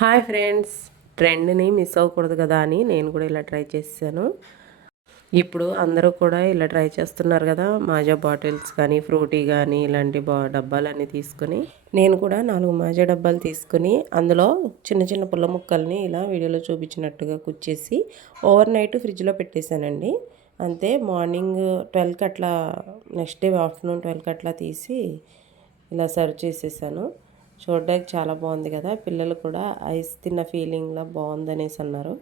Hi friends, ట్రెండ్ని miss అవ్వకూడదు కదా అని నేను కూడా ఇలా ట్రై చేశాను. ఇప్పుడు అందరూ కూడా ఇలా ట్రై చేస్తున్నారు కదా, మాజా బాటిల్స్ కానీ ఫ్రూటీ కానీ ఇలాంటి డబ్బాలన్నీ తీసుకొని నేను కూడా 4 మాజా డబ్బాలు తీసుకుని అందులో చిన్న చిన్న పుల్ల ముక్కల్ని ఇలా వీడియోలో చూపించినట్టుగా కుచ్చేసి ఓవర్ నైట్ ఫ్రిడ్జ్లో పెట్టేశానండి. అంతే మార్నింగ్ 12కి అట్లా, నెక్స్ట్ డే ఆఫ్టర్నూన్ 12కి అట్లా తీసి ఇలా సర్వ్ చేసేసాను. చూడడానికి చాలా బాగుంది కదా, పిల్లలు కూడా ఐస్ తిన్న ఫీలింగ్లా బాగుందనేసి అన్నారు.